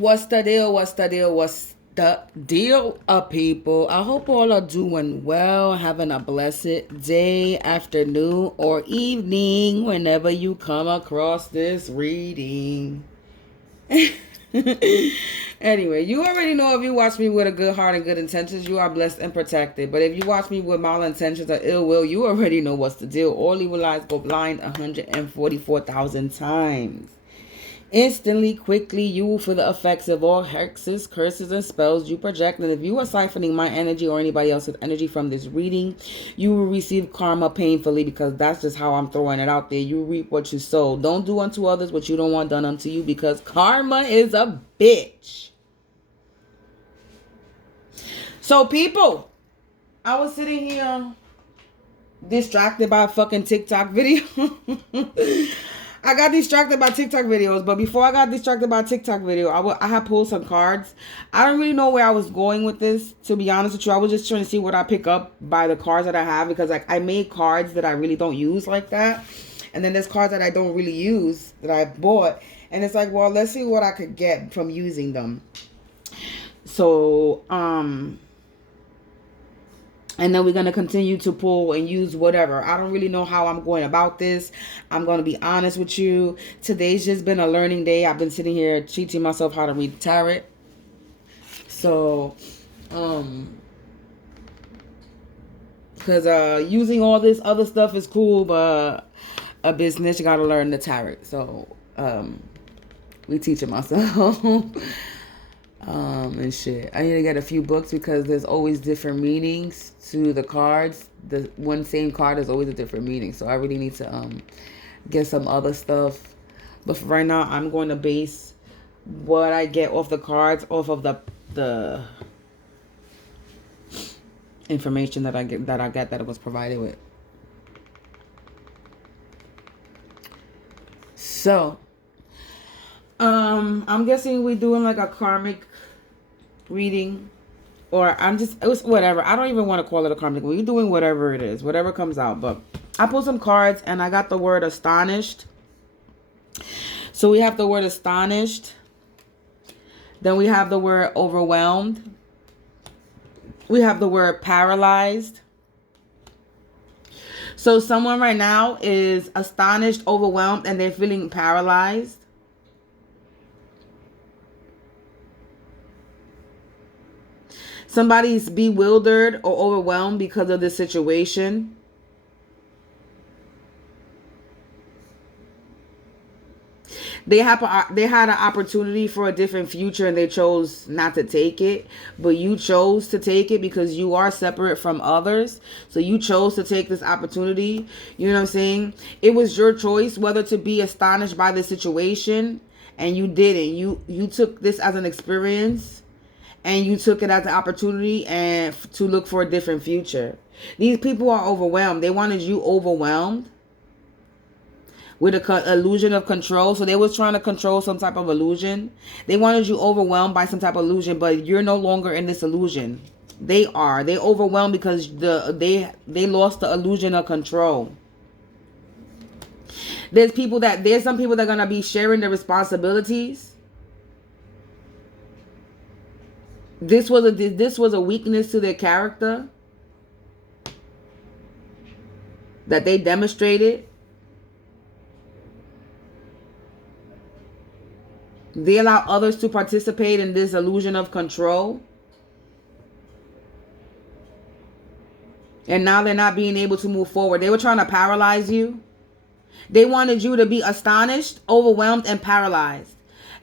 What's the deal? What's the deal? What's the deal, people? I hope all are doing well, having a blessed day, afternoon, or evening whenever you come across this reading. Anyway, you already know if you watch me with a good heart and good intentions, you are blessed and protected. But if you watch me with malintentions or ill will, you already know what's the deal. All evil lies go blind 144,000 times. Instantly, quickly, you will feel the effects of all hexes, curses, and spells you project. And if you are siphoning my energy or anybody else's energy from this reading, you will receive karma painfully, because that's just how I'm throwing it out there. You reap what you sow. Don't do unto others what you don't want done unto you, because karma is a bitch. So, people, I was sitting here distracted by a fucking TikTok video. I got distracted by TikTok videos, but before I got distracted by TikTok video, I had pulled some cards. I don't really know where I was going with this, to be honest with you. I was just trying to see what I pick up by the cards that I have, because like I made cards that I really don't use like that, and then there's cards that I don't really use that I bought, and it's like, well, let's see what I could get from using them. So, and then we're going to continue to pull and use whatever. I don't really know how I'm going about this. I'm going to be honest with you. Today's just been a learning day. I've been sitting here teaching myself how to read tarot. So, because using all this other stuff is cool, but a business, you got to learn the tarot. So, we teaching myself. And shit. I need to get a few books, because there's always different meanings to the cards. The one same card is always a different meaning. So I really need to get some other stuff. But for right now, I'm going to base what I get off the cards off of the information that I get that it was provided with. So I'm guessing we're doing like a karmic reading, or it was whatever. I don't even want to call it a karmic. We're doing whatever it is, whatever comes out. But I pulled some cards and I got the word astonished. So we have the word astonished. Then we have the word overwhelmed. We have the word paralyzed. So someone right now is astonished, overwhelmed, and they're feeling paralyzed. Somebody's bewildered or overwhelmed because of the situation. They had an opportunity for a different future and they chose not to take it. But you chose to take it because you are separate from others. So you chose to take this opportunity. You know what I'm saying? It was your choice whether to be astonished by the situation, and you didn't. You took this as an experience. And you took it as an opportunity and to look for a different future. These people are overwhelmed. They wanted you overwhelmed with a illusion of control. So they was trying to control some type of illusion. They wanted you overwhelmed by some type of illusion, but you're no longer in this illusion. They are. They overwhelmed because they lost the illusion of control. There's some people that are gonna be sharing the responsibilities. This was a weakness to their character that they demonstrated. They allow others to participate in this illusion of control. And now they're not being able to move forward. They were trying to paralyze you. They wanted you to be astonished, overwhelmed, and paralyzed.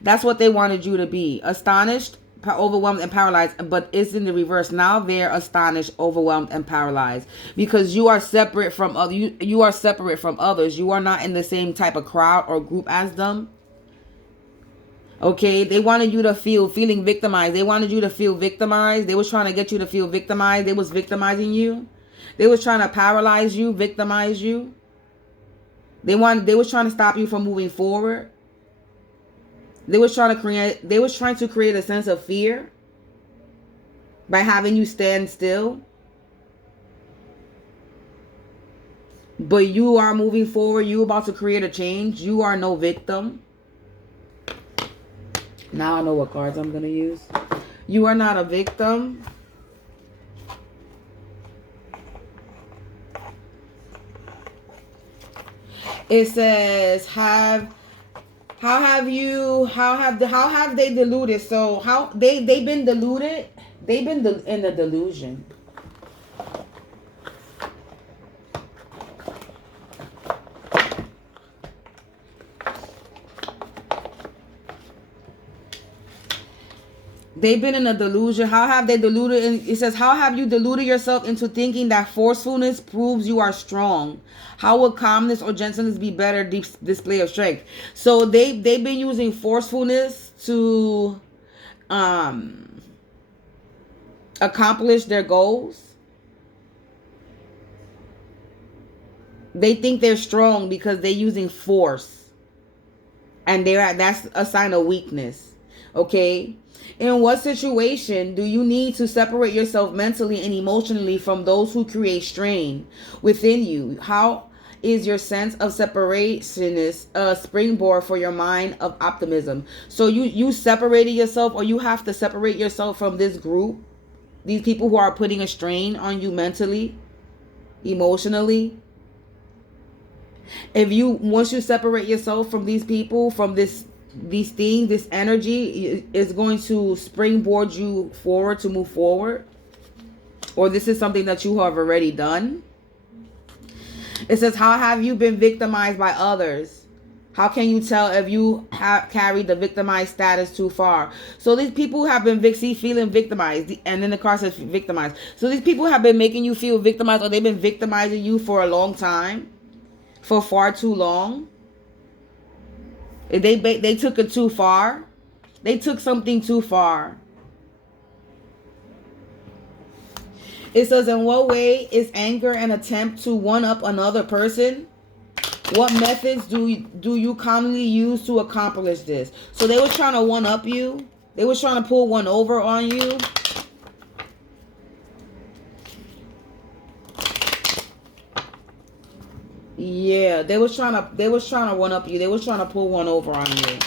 That's what they wanted you to be. Astonished, overwhelmed, and paralyzed. But it's in the reverse. Now they're astonished, overwhelmed, and paralyzed, because you are separate from you are separate from others. You are not in the same type of crowd or group as them. Okay, they wanted you to feeling victimized. They wanted you to feel victimized. They was trying to get you to feel victimized. They was victimizing you. They was trying to paralyze you, victimize you. They was trying to stop you from moving forward. They was trying to create a sense of fear by having you stand still. But you are moving forward. You about to create a change. You are no victim. Now I know what cards I'm going to use. You are not a victim. It says, how have they deluded? So how they've been deluded? They've been in a delusion. They've been in a delusion. How have they deluded? And it says, how have you deluded yourself into thinking that forcefulness proves you are strong? How would calmness or gentleness be better display of strength? So they've been using forcefulness to accomplish their goals. They think they're strong because they're using force, and that's a sign of weakness. Okay. In what situation do you need to separate yourself mentally and emotionally from those who create strain within you? How is your sense of separation a springboard for your mind of optimism? So you separated yourself, or you have to separate yourself from this group, these people who are putting a strain on you mentally, emotionally. Once you separate yourself from these people, from these things, this energy is going to springboard you forward to move forward. Or this is something that you have already done. It says, how have you been victimized by others? How can you tell if you have carried the victimized status too far? So these people have been feeling victimized. And then the card says victimized. So these people have been making you feel victimized, or they've been victimizing you for a long time. For far too long. They took it too far. They took something too far. It says, in what way is anger an attempt to one-up another person? What methods do you commonly use to accomplish this? So they were trying to one-up you. They were trying to pull one over on you. Yeah, they was trying to one up you. They was trying to pull one over on you.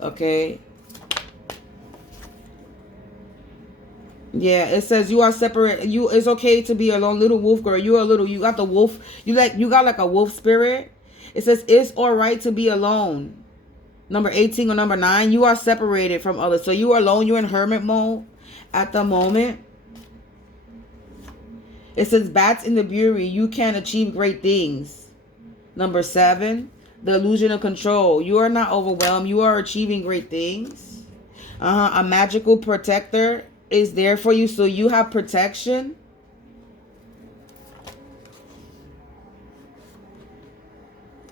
Okay. Yeah, it says you are separate. It's okay to be alone, little wolf girl. You got the wolf. You got like a wolf spirit. It says it's all right to be alone. Number 18 or number 9, you are separated from others. So you are alone. You're in hermit mode at the moment. It says, bats in the brewery, you can achieve great things. Number 7, the illusion of control. You are not overwhelmed. You are achieving great things. A magical protector is there for you, so you have protection.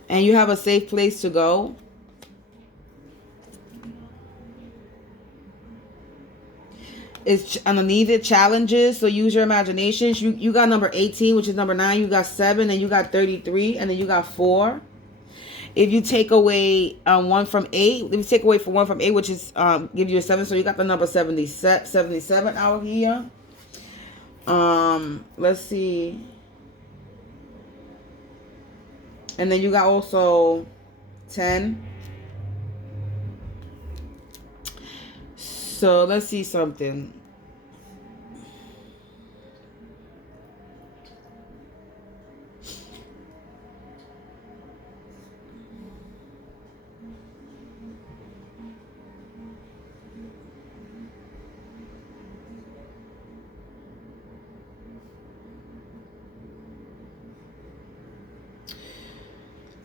And you have a safe place to go. It's unneeded challenges, so use your imaginations. You got number 18, which is number 9. You got 7, and you got 33, and then you got 4. If you take away 1 from 8, if you take away from 1 from 8, which is give you a 7, so you got the number 77 out here. Let's see. And then you got also 10. So let's see something.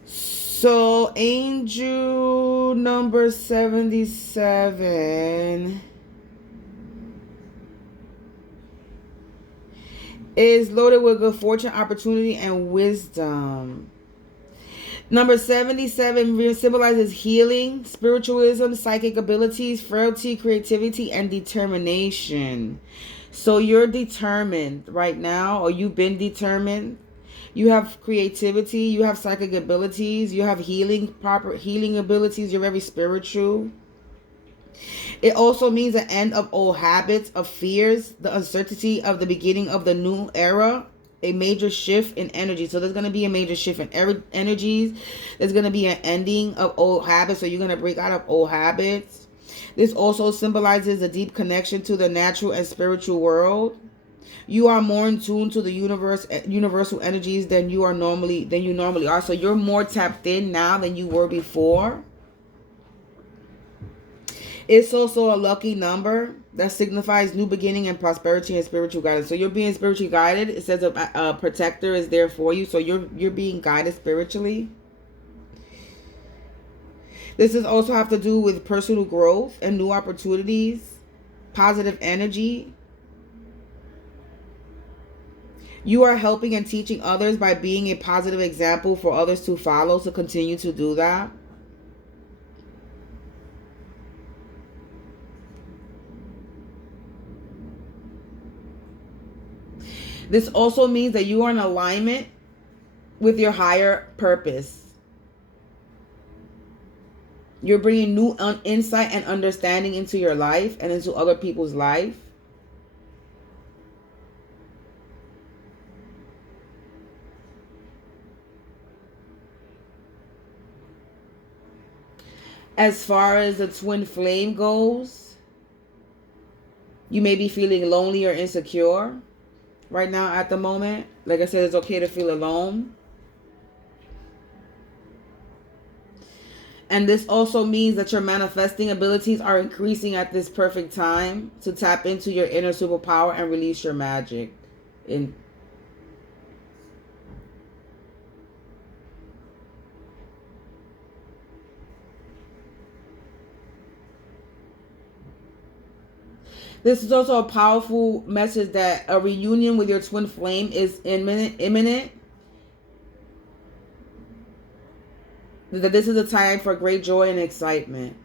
So angel number 77 is loaded with good fortune, opportunity, and wisdom. Number 77 symbolizes healing, spiritualism, psychic abilities, frailty, creativity, and determination. So you're determined right now, or you've been determined. You have creativity, you have psychic abilities, you have proper healing abilities, you're very spiritual. It also means the end of old habits, of fears, the uncertainty of the beginning of the new era, a major shift in energy. So there's going to be a major shift in energies. There's going to be an ending of old habits. So you're going to break out of old habits. This also symbolizes a deep connection to the natural and spiritual world. You are more in tune to the universal energies than you normally are. So you're more tapped in now than you were before. It's also a lucky number that signifies new beginning and prosperity and spiritual guidance. So you're being spiritually guided. It says a protector is there for you. So you're being guided spiritually. This is also have to do with personal growth and new opportunities, positive energy. You are helping and teaching others by being a positive example for others to follow. So continue to do that. This also means that you are in alignment with your higher purpose. You're bringing new insight and understanding into your life and into other people's life. As far as the twin flame goes, you may be feeling lonely or insecure right now at the moment. Like I said, it's okay to feel alone. And this also means that your manifesting abilities are increasing at this perfect time to tap into your inner superpower and release your magic. This is also a powerful message that a reunion with your twin flame is imminent. That this is a time for great joy and excitement.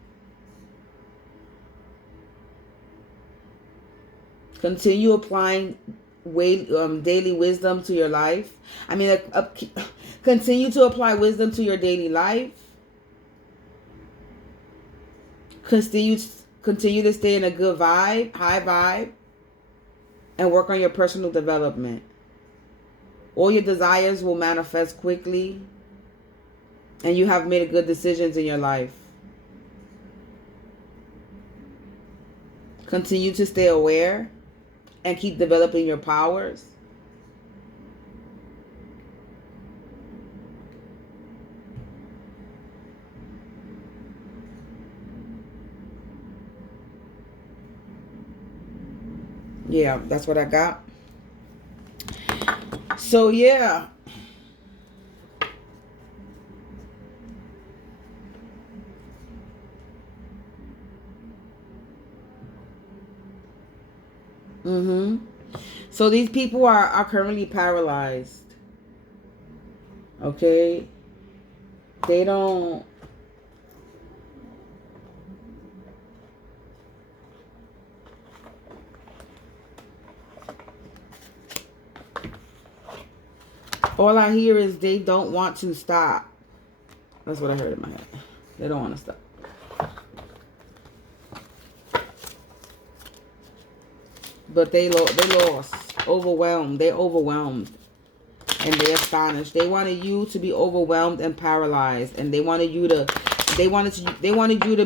Continue applying daily wisdom to your life. Continue to apply wisdom to your daily life. Continue to stay in a good vibe, high vibe, and work on your personal development. All your desires will manifest quickly, and you have made good decisions in your life. Continue to stay aware and keep developing your powers. Yeah, that's what I got. So, yeah. So these people are currently paralyzed. Okay? They don't... All I hear is they don't want to stop. That's what I heard in my head. They don't want to stop. But they lost. Overwhelmed. They're overwhelmed. And they're astonished. They wanted you to be overwhelmed and paralyzed. And they wanted you to... They wanted you to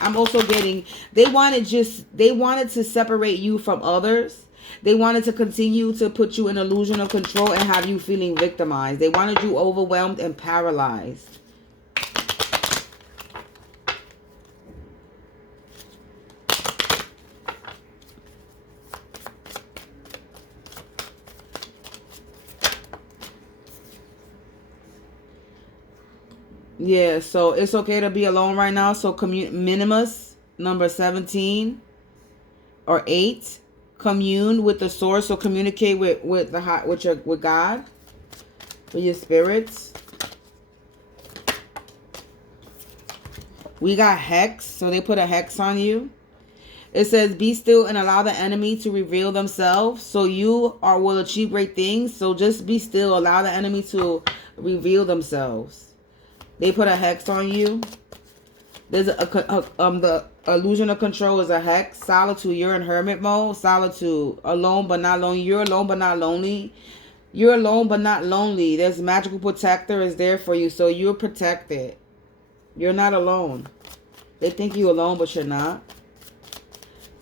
I'm also getting... They wanted to separate you from others. They wanted to continue to put you in an illusion of control and have you feeling victimized. They wanted you overwhelmed and paralyzed. Yeah, so it's okay to be alone right now. So minimus number 17 or 8. Commune with the source, so communicate with God, with your spirits. We got hex, so they put a hex on you. It says, be still and allow the enemy to reveal themselves. So you will achieve great things. So just be still, allow the enemy to reveal themselves. They put a hex on you. There's the illusion of control is a hex. Solitude, you're in hermit mode. Solitude, alone but not lonely. You're alone but not lonely. You're alone but not lonely. There's magical protector is there for you, so you're protected. You're not alone. They think you're alone, but you're not.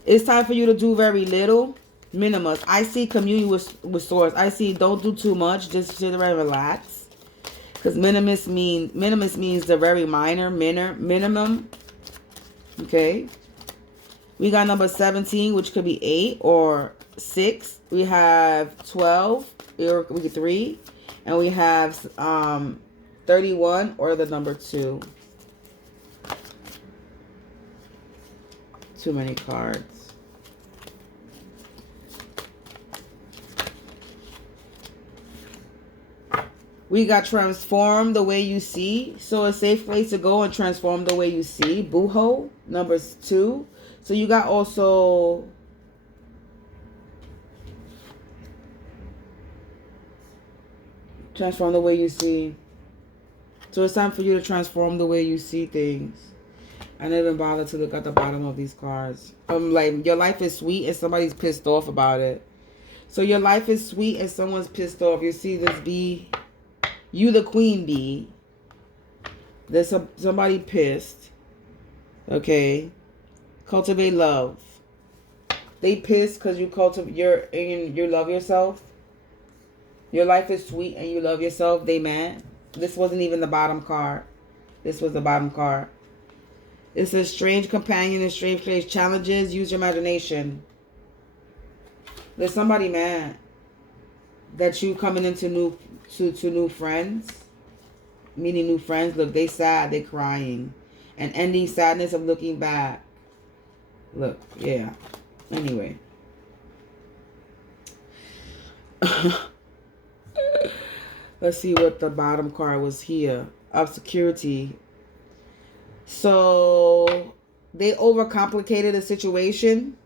It's time for you to do very little. Minimus. I see communion with source. I see don't do too much. Just sit around and relax. Because minimus means the very minimum. Okay. We got number 17, which could be 8 or 6. We have 12, or we get 3. And we have 31 or the number 2. Too many cards. We got transform the way you see. So a safe place to go and transform the way you see. Booho, number 2. So you got also transform the way you see. So it's time for you to transform the way you see things. I didn't even bother to look at the bottom of these cards. Like, your life is sweet and somebody's pissed off about it. So your life is sweet and someone's pissed off. You see this bee. You the queen bee. There's somebody pissed. Okay. Cultivate love. They pissed because you you love yourself. Your life is sweet and you love yourself. They mad. This wasn't even the bottom card. This was the bottom card. It says strange companion and strange challenges. Use your imagination. There's somebody mad that you coming into new friends. Meeting new friends. Look, they sad. They crying. And ending sadness of looking back. Look, yeah. Anyway. Let's see what the bottom card was here. Obscurity. So they overcomplicated the situation.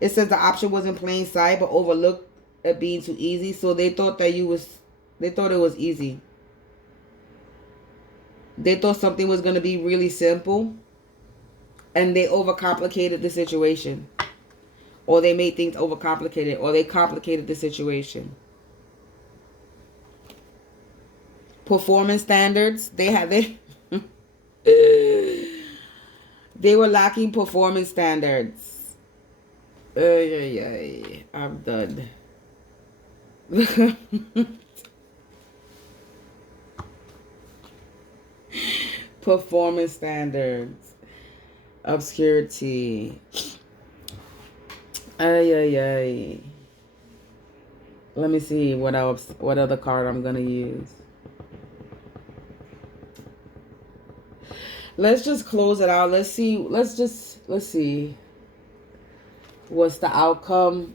It says the option was in plain sight, but overlooked it being too easy. So they thought that they thought it was easy. They thought something was going to be really simple. And they overcomplicated the situation. Or they made things overcomplicated. Or they complicated the situation. Performance standards. They were lacking performance standards. I'm done. Performance standards. Obscurity. Let me see what other card I'm gonna use. Let's just close it out. Let's see. What's the outcome?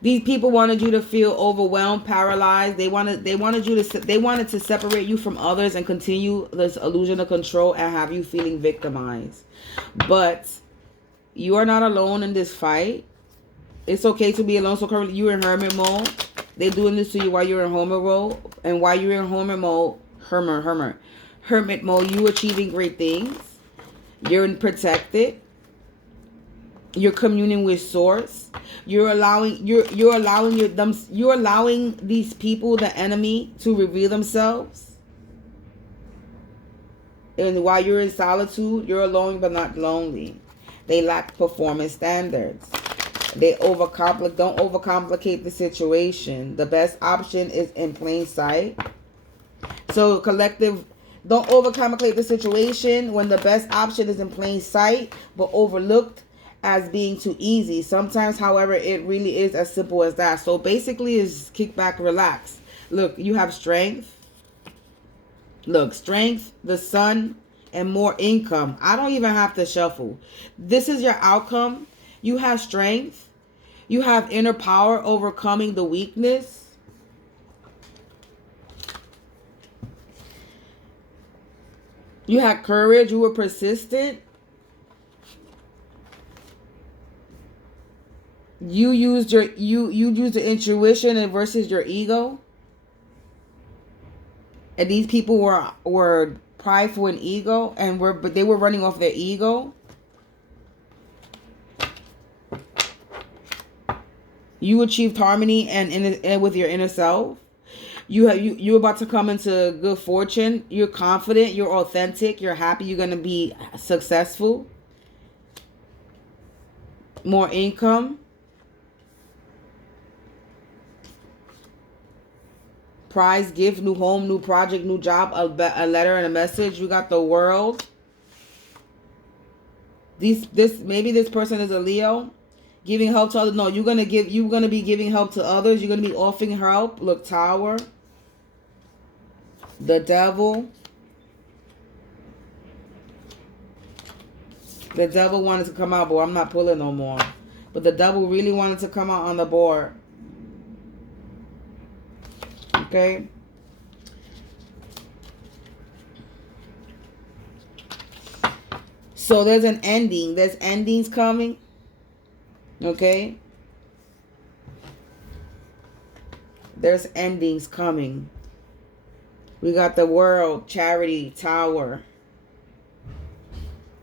These people wanted you to feel overwhelmed, paralyzed. They wanted to separate you from others and continue this illusion of control and have you feeling victimized. But you are not alone in this fight. It's okay to be alone. So currently you're in hermit mode. They're doing this to you while you're in hermit mode. And while you're in hermit mode, you achieving great things. You're protected. You're communing with source. You're allowing these people, the enemy, to reveal themselves. And while you're in solitude, you're alone but not lonely. They lack performance standards. Don't overcomplicate the situation. The best option is in plain sight. So collective, don't overcomplicate the situation when the best option is in plain sight, but overlooked as being too easy. Sometimes, however, it really is as simple as that. So basically is kick back, relax. Look, you have strength. Look, strength, the sun, and more income. I don't even have to shuffle. This is your outcome. You have strength. You have inner power overcoming the weakness. You had courage. You were persistent. You used the intuition versus your ego. And these people were prideful and ego, but they were running off their ego. You achieved harmony and with your inner self. You're about to come into good fortune. You're confident, you're authentic, you're happy, you're gonna be successful. More income. Prize, gift, new home, new project, new job, a letter and a message. You got the World. Maybe this person is a Leo. Giving help to others. No, you're gonna be giving help to others. You're gonna be offering help. Look, Tower. The Devil. The Devil wanted to come out, but I'm not pulling no more. But the Devil really wanted to come out on the board. Okay. So there's an ending. There's endings coming. Okay. There's endings coming. We got the World, Charity, Tower.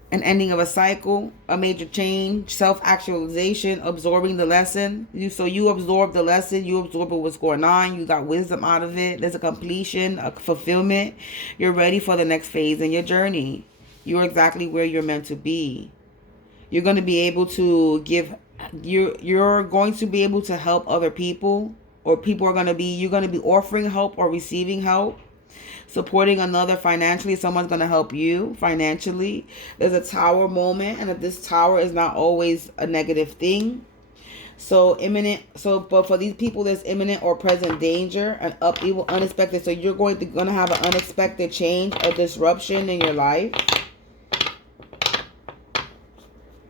An ending of a cycle, a major change, self-actualization, absorbing the lesson. You absorb the lesson, you absorb what's going on, you got wisdom out of it. There's a completion, a fulfillment. You're ready for the next phase in your journey. You're exactly where you're meant to be. You're going to be able to you're going to be able to help other people, or you're going to be offering help or receiving help. Supporting another financially. Someone's going to help you financially. There's a Tower moment, and if this Tower is not always a negative thing. But for these people, there's imminent or present danger, an upheaval, unexpected. So you're going to have an unexpected change, a disruption in your life.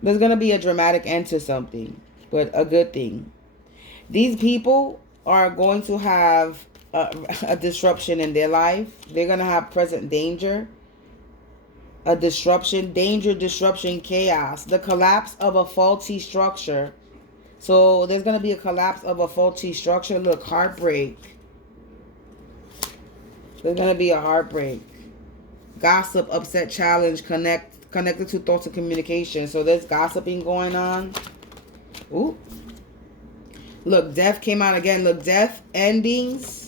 There's going to be a dramatic end to something, but a good thing. These people are going to have a disruption in their life. They're going to have present danger, a disruption, chaos, the collapse of a faulty structure. So there's going to be a collapse of a faulty structure. Look, heartbreak. There's going to be a heartbreak. Gossip, upset, challenge, connected to thoughts and communication. So there's gossiping going on. Ooh. Look, death came out again. Look, death, endings.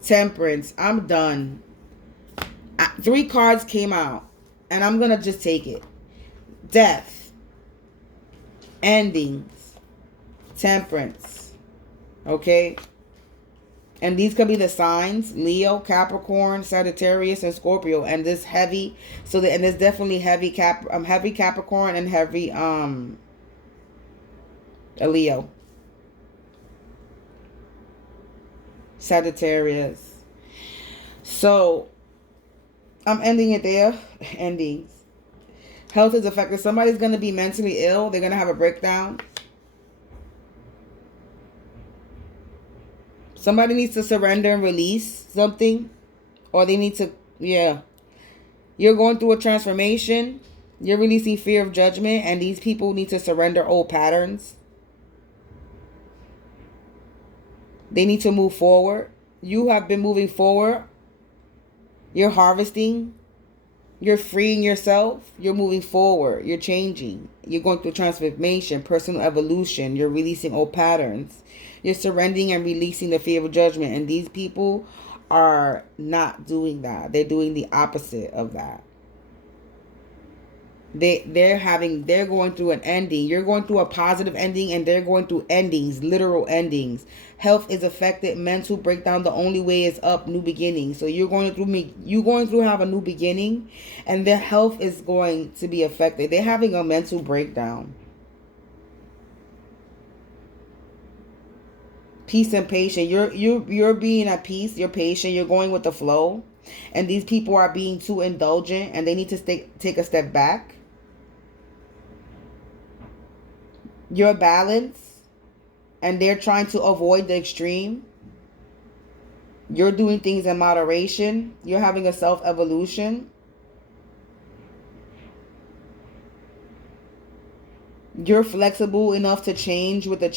Temperance. I'm done. 3 cards came out, and I'm gonna just take it. Death, endings, temperance. Okay, and these could be the signs: Leo, Capricorn, Sagittarius, and Scorpio. And this heavy. And there's definitely heavy Capricorn and heavy a Leo. Sagittarius. So I'm ending it there. Endings. Health is affected. Somebody's going to be mentally ill. They're going to have a breakdown. Somebody needs to surrender and release something. Or they need to, You're going through a transformation. You're releasing fear of judgment. And these people need to surrender old patterns. They need to move forward. You have been moving forward. You're harvesting. You're freeing yourself. You're moving forward. You're changing. You're going through transformation, personal evolution. You're releasing old patterns. You're surrendering and releasing the fear of judgment. And these people are not doing that. They're doing the opposite of that. They're going through an ending. You're going through a positive ending, and they're going through endings, literal endings. Health is affected, mental breakdown. The only way is up, new beginning. So you're going through have a new beginning, and their health is going to be affected. They're having a mental breakdown. Peace and patience. You're being at peace. You're patient. You're going with the flow, and these people are being too indulgent, and they need to take a step back. You're balanced, and they're trying to avoid the extreme. You're doing things in moderation. You're having a self-evolution. You're flexible enough to change with the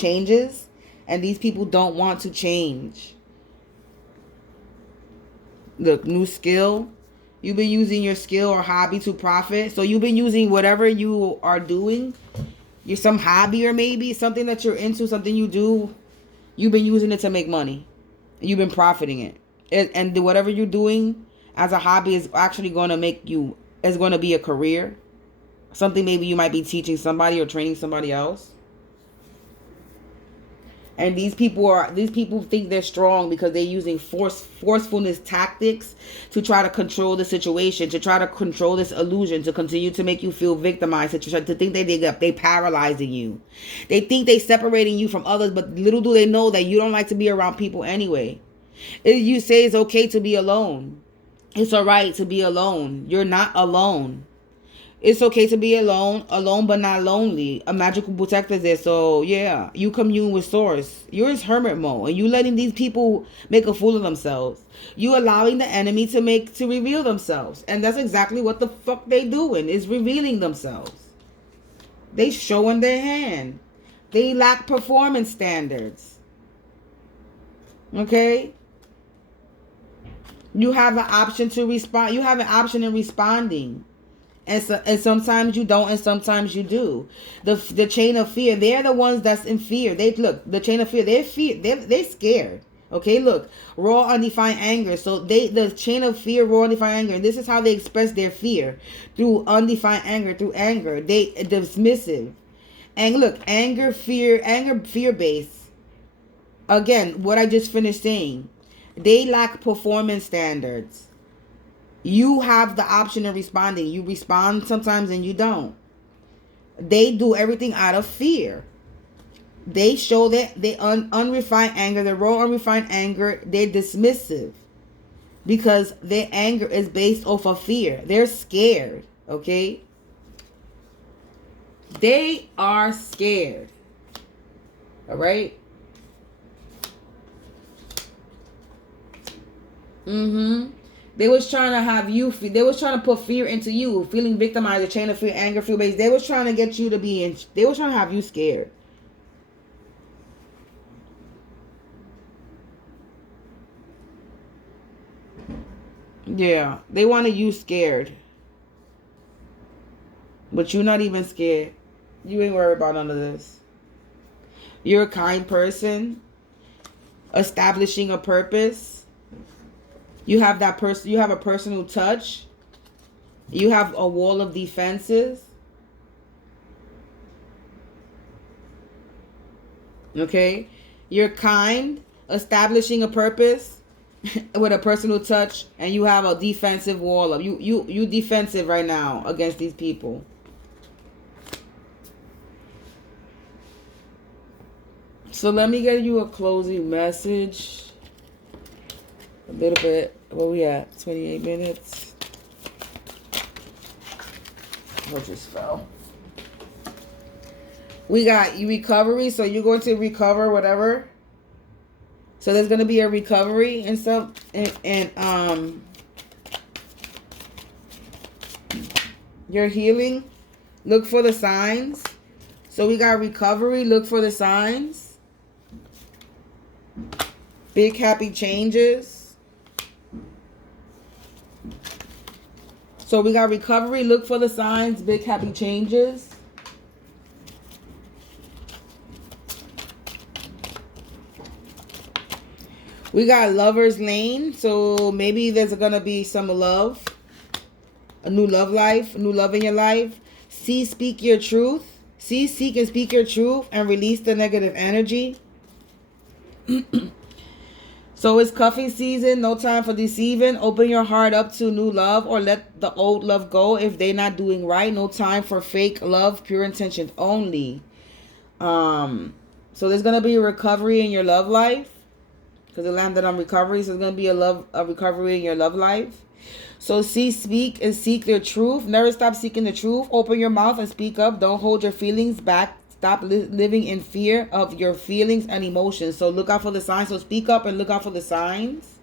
changes, and these people don't want to change. Look, new skill. You've been using your skill or hobby to profit. So you've been using whatever you are doing. Some hobby, or maybe something that you're into, something you do. You've been using it to make money. You've been profiting it. And whatever you're doing as a hobby is actually going to is going to be a career. Something maybe you might be teaching somebody or training somebody else. And these people think they're strong because they're using forcefulness tactics to try to control the situation, to try to control this illusion, to continue to make you feel victimized, to think they paralyzing you. They think they separating you from others, but little do they know that you don't like to be around people anyway. You say it's okay to be alone. It's alright to be alone. You're not alone. It's okay to be alone but not lonely. A magical protector is there, so yeah, you commune with source. You're in hermit mode, and you letting these people make a fool of themselves. You allowing the enemy to reveal themselves, and that's exactly what the fuck they doing, is revealing themselves. They showing their hand. They lack performance standards. Okay? You have an option to respond. You have an option in responding. And sometimes you don't, and sometimes you do. The chain of fear, they're the ones that's in fear. The chain of fear, they're scared. Okay, look, raw undefined anger. So the chain of fear, raw undefined anger, and this is how they express their fear, through undefined anger, through anger. They dismissive. And look, anger, fear based. Again, what I just finished saying. They lack performance standards. You have the option of responding. You respond sometimes and you don't. They do everything out of fear. They show that they unrefined anger, the raw unrefined anger, they're dismissive. Because their anger is based off of fear. They're scared. Okay? They are scared. Alright? They was trying to have you, they was trying to put fear into you, feeling victimized, a chain of fear, anger, fear based. They was trying to get you to they was trying to have you scared. Yeah, they wanted you scared. But you're not even scared. You ain't worried about none of this. You're a kind person, establishing a purpose. You have that person. You have a personal touch. You have a wall of defenses. Okay, you're kind, establishing a purpose with a personal touch, and you have a defensive wall of you defensive right now against these people. So let me get you a closing message. A little bit. Where we at? 28 minutes. What just fell? We got you recovery. So you're going to recover whatever. So there's going to be a recovery and stuff. And you're healing. Look for the signs. So we got recovery. Look for the signs. Big happy changes. So we got recovery, look for the signs, big happy changes. We got lover's lane. So maybe there's going to be some love. A new love life, a new love in your life. Speak your truth. Seek and speak your truth and release the negative energy. So it's cuffing season, no time for deceiving. Open your heart up to new love or let the old love go if they're not doing right. No time for fake love, pure intentions only. So there's going to be a recovery in your love life. Because it landed on recovery. So there's going to be a recovery in your love life. So speak and seek their truth. Never stop seeking the truth. Open your mouth and speak up. Don't hold your feelings back. Stop living in fear of your feelings and emotions. So look out for the signs. So speak up and look out for the signs.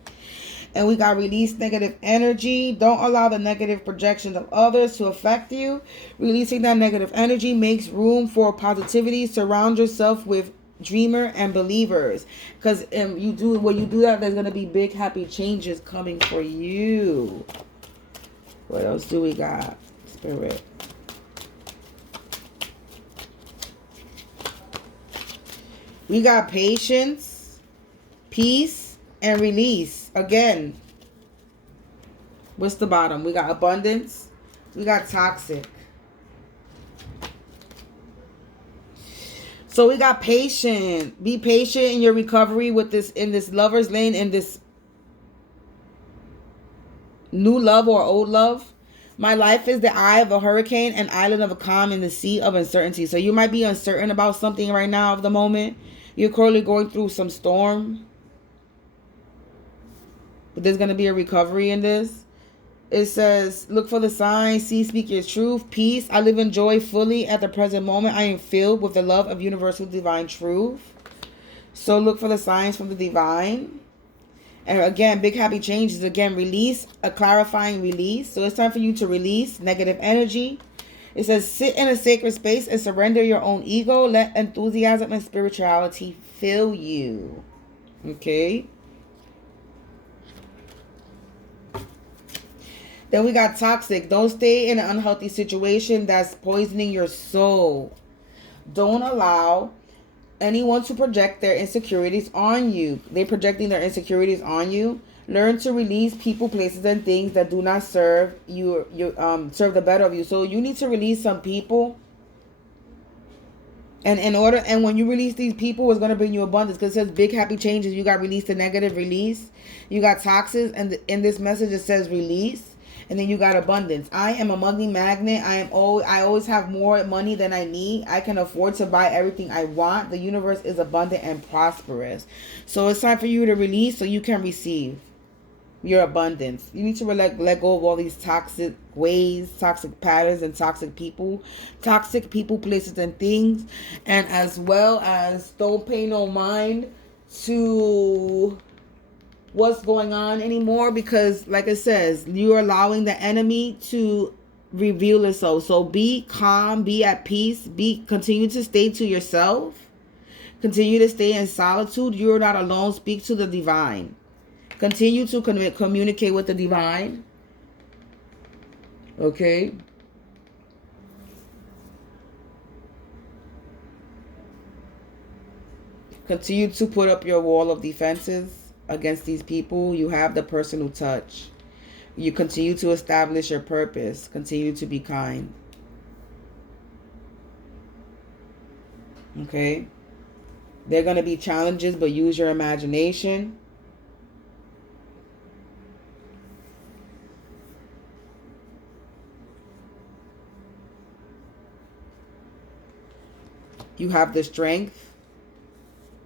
And we got release negative energy. Don't allow the negative projections of others to affect you. Releasing that negative energy makes room for positivity. Surround yourself with dreamer and believers. Because when you do that, there's going to be big happy changes coming for you. What else do we got? Spirit. We got patience, peace, and release. Again, what's the bottom? We got abundance. We got toxic. So we got patient. Be patient in your recovery with this, in this lover's lane, in this new love or old love. My life is the eye of a hurricane, an island of a calm in the sea of uncertainty. So you might be uncertain about something right now of the moment. You're currently going through some storm. But there's going to be a recovery in this. It says, look for the signs, see, speak your truth, peace. I live in joy fully at the present moment. I am filled with the love of universal divine truth. So look for the signs from the divine. And again, big happy changes. Again, release, a clarifying release. So it's time for you to release negative energy. It says, sit in a sacred space and surrender your own ego. Let enthusiasm and spirituality fill you. Okay. Then we got toxic. Don't stay in an unhealthy situation that's poisoning your soul. Don't allow anyone to project their insecurities on you. They're projecting their insecurities on you. Learn to release people, places, and things that do not serve you, serve the better of you. So you need to release some people. And when you release these people, it's going to bring you abundance. Because it says big happy changes. You got release the negative, release. You got toxins. And in this message, it says release. And then you got abundance. I am a money magnet. I always have more money than I need. I can afford to buy everything I want. The universe is abundant and prosperous. So it's time for you to release so you can receive your abundance. You need to let go of all these toxic ways, toxic patterns, and toxic people, places, and things. And as well as don't pay no mind to what's going on anymore, because like it says, you're allowing the enemy to reveal itself. So be calm, be at peace, continue to stay to yourself, continue to stay in solitude. You're not alone. Speak to the divine. Continue to communicate with the divine. Okay. Continue to put up your wall of defenses against these people. You have the personal touch. You continue to establish your purpose. Continue to be kind. Okay. There are going to be challenges, but use your imagination. You have the strength.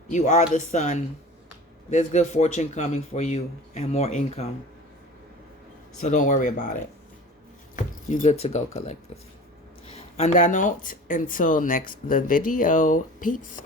You are the sun. There's good fortune coming for you and more income. So don't worry about it. You're good to go, collective. On that note, until the video, peace.